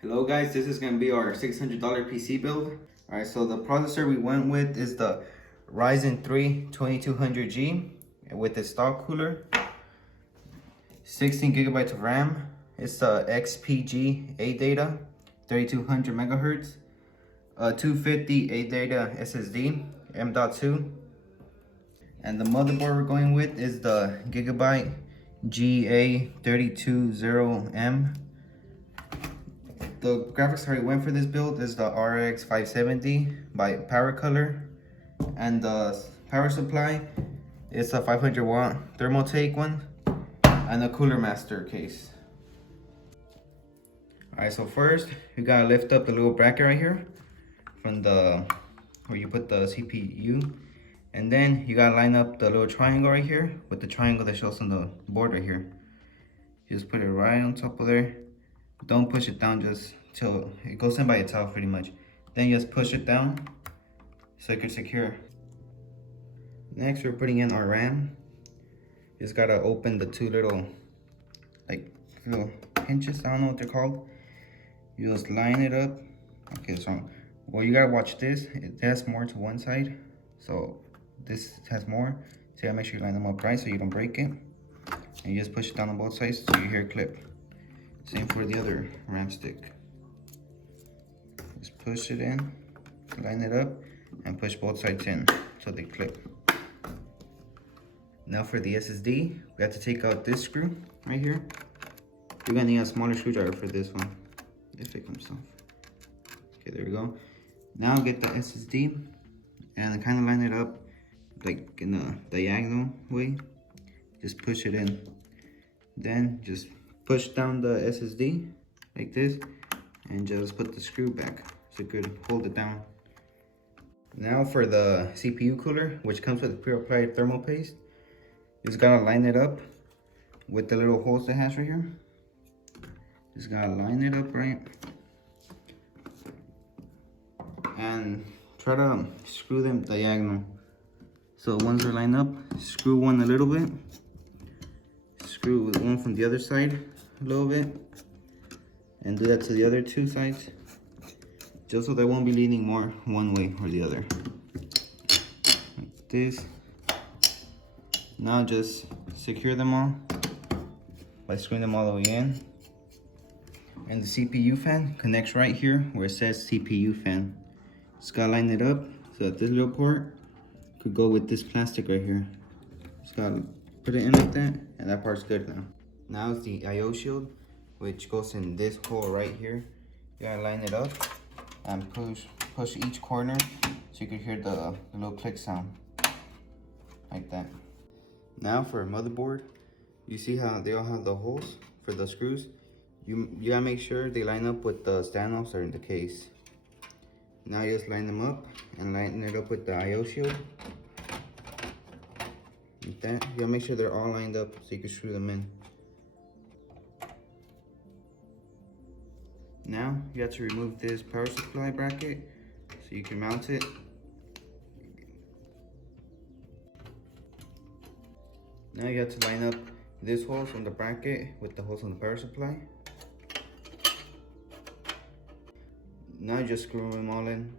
Hello guys, this is going to be our $600 PC build. Alright, so the processor we went with is the Ryzen 3 2200G with the stock cooler, 16 gigabytes of RAM. It's the XPG ADATA 3200 megahertz, 250 ADATA SSD M.2, and the motherboard we're going with is the Gigabyte GA320M. The graphics card we went for this build is the RX 570 by Power Color, and the power supply is a 500 watt Thermaltake one, and a Cooler Master case. Alright, so first you gotta lift up the little bracket right here from the where you put the CPU, and then you gotta line up the little triangle right here with the triangle that shows on the board right here. You just put it right on top of there. Don't push it down just till it goes in by itself pretty much. Then you just push it down so it can secure. Next, we're putting in our RAM. You just gotta open the two little pinches, I don't know what they're called. You just line it up. Okay, that's wrong. Well, you gotta watch this. It has more to one side, so this has more. So you gotta make sure you line them up right so you don't break it. And you just push it down on both sides so you hear a clip. Same for the other RAM stick. Just push it in, line it up, and push both sides in so they clip. Now for the SSD, we have to take out this screw right here. You're gonna need a smaller screwdriver for this one, if it comes off. Okay, there we go. Now get the SSD and kind of line it up like in a diagonal way. Just push it in. Then just push down the SSD like this and just put the screw back so you could hold it down. Now for the CPU cooler, which comes with pre-applied thermal paste, you just gotta line it up with the little holes it has right here. Just gotta line it up right and try to screw them diagonal. So once they're lined up, screw one a little bit, screw one from the other side a little bit, and do that to the other two sides, just so they won't be leaning more one way or the other. Like this. Now just secure them all by screwing them all the way in. And the CPU fan connects right here where it says CPU fan. Just gotta line it up so that this little port could go with this plastic right here. Just gotta put it in like that, and that part's good now. Now it's the I/O shield, which goes in this hole right here. You gotta line it up and push each corner so you can hear the little click sound like that. Now for a motherboard, you see how they all have the holes for the screws. You gotta make sure they line up with the standoffs that are in the case. Now you just line them up and line it up with the I/O shield. Like that. You gotta make sure they're all lined up so you can screw them in. Now you have to remove this power supply bracket so you can mount it. Now you have to line up this holes on the bracket with the holes on the power supply. Now you just screw them all in.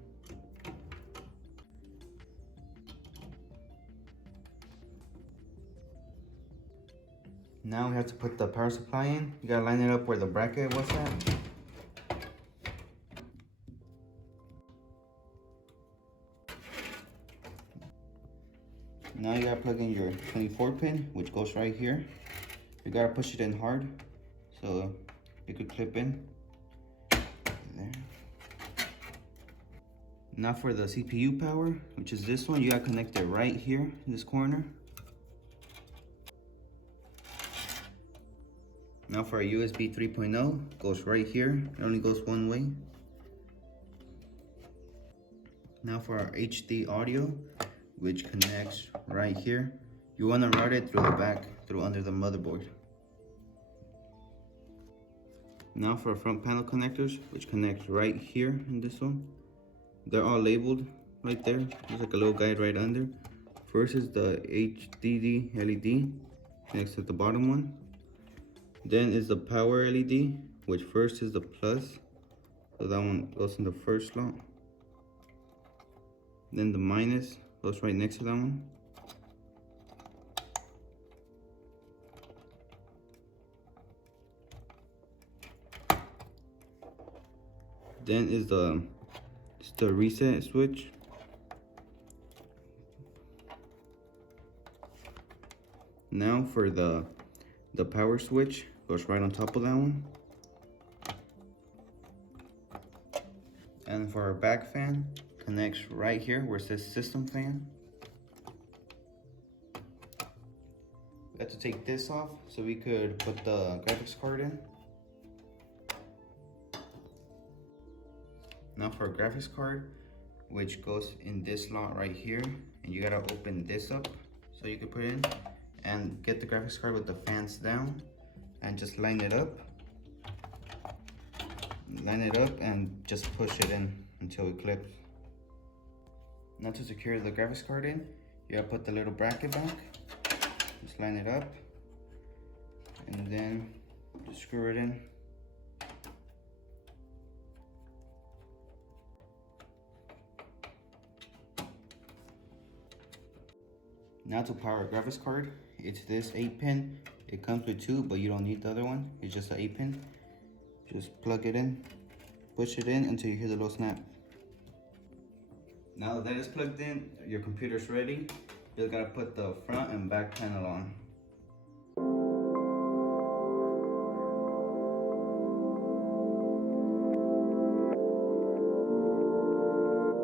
Now we have to put the power supply in. You gotta line it up where the bracket was at. Now you gotta plug in your 24 pin, which goes right here. You gotta push it in hard so it could clip in. There. Now for the CPU power, which is this one, you gotta connect it right here in this corner. Now for a USB 3.0, goes right here. It only goes one way. Now for our HD audio, which connects right here. You want to route it through the back, through under the motherboard. Now for our front panel connectors, which connects right here in this one. They're all labeled right there. There's like a little guide right under. First is the HDD LED, next to the bottom one. Then is the power LED, which first is the plus, So that one goes in the first slot. Then the minus goes right next to that one. Then is the reset switch. Now for the power switch, goes right on top of that one. And for our back fan, connects right here where it says system fan. We have to take this off so we could put the graphics card in. Now for a graphics card, which goes in this slot right here, and you gotta open this up so you can put it in, and get the graphics card with the fans down, and just line it up. Line it up and just push it in until it clips. Now to secure the graphics card in, you gotta put the little bracket back. Just line it up, and then just screw it in. Now to power a graphics card, it's this 8-pin. It comes with 2, but you don't need the other one. It's just an 8-pin. Just plug it in, push it in until you hear the little snap. Now that it's plugged in, your computer's ready. You just gotta put the front and back panel on.